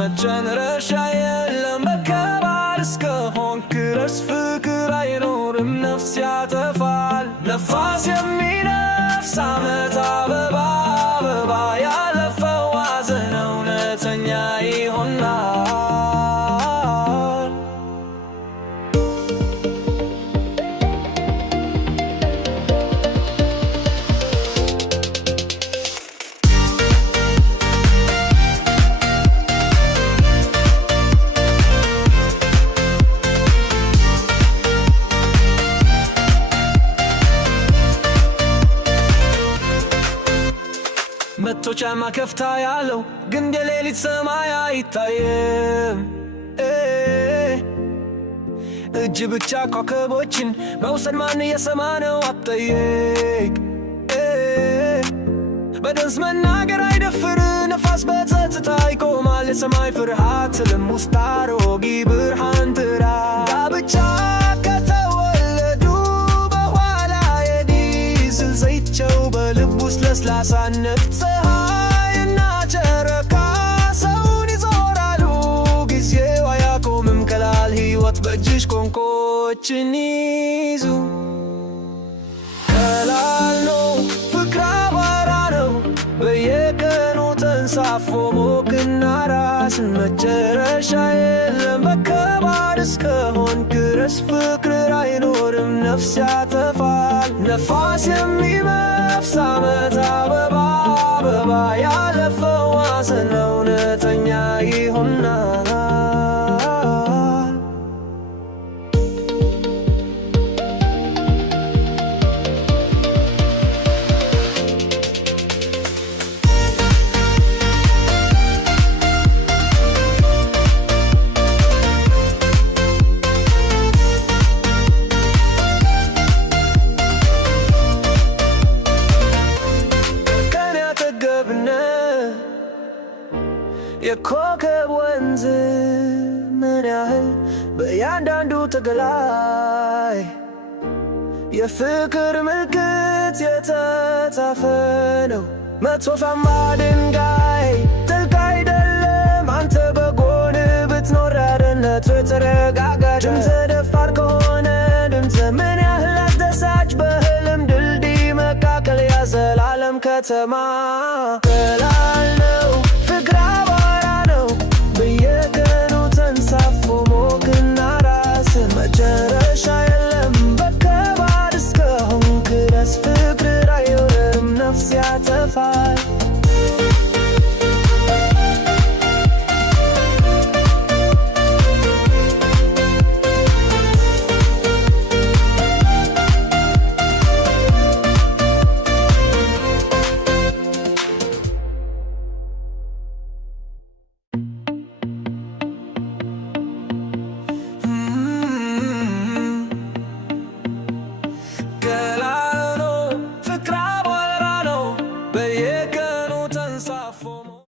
መጨረሻ የለም በከባድ እስከሆንክ ድረስ ፍቅር አይኖርም ነፍስ ያጠፋል። ነፋስ የሚነፍስ ዓመት አበባ አበባ ያለፈው ሐዘን እውነተኛ ይሆናል። መቶ ጫማ ከፍታ ያለው ግን የሌሊት ሰማይ አይታየም። እጅ ብቻ ኮከቦችን መውሰድ ማን የሰማ ነው አትጠይቅ። በደንስ መናገር አይደፍር ነፋስ በጸጥታ ይቆማል። የሰማይ ፍርሃት ልም ውስጥ አሮጌ ብርሃን ጥራ። ጋብቻ ከተወለዱ በኋላ የዲዝል ዘይቸው በልብ ውስጥ ለስላሳነት ፀሐይና ጨረቃ ሰውን ይዞራሉ። ጊዜው አያቆምም ቀላል ሕይወት በእጅሽ ቋንቋዎችን ይዙ። ቀላል ነው ፍቅር አቧራ ነው በየቀኑ ተንሳፎ ሞቅና ራስን መጨረሻ የለም በከባድ እስከሆንክ ድረስ ፍቅር አይኖርም ነፍስ ያጠፋል። ነፋስ የሚነፍስ ዓመት አበባ አበባ ያለፈው ሐዘን እውነተኛ ይሆናል። የኮከብ ወንዝ ምን ያህል በእያንዳንዱ ተገላይ የፍቅር ምልክት የተጻፈ ነው። መቶፋማ ድንጋይ ጥልቅ አይደለም አንተ በጎን ብትኖር ያደነቱ የተረጋጋ ድምፅ ደፋር ከሆነ ድምፅ ምን ያህል አስደሳች በህልም ድልድይ መካከል ያዘላለም ከተማ። ቀላል ነው ፍቅር አቧራ ነው በየቀኑ ተንሳፎ ሞቅና ራስን መጨረሻ የለም በከባድ እስከሆንክ ድረስ ፍቅር አይኖርም ነፍስ ያጠፋል።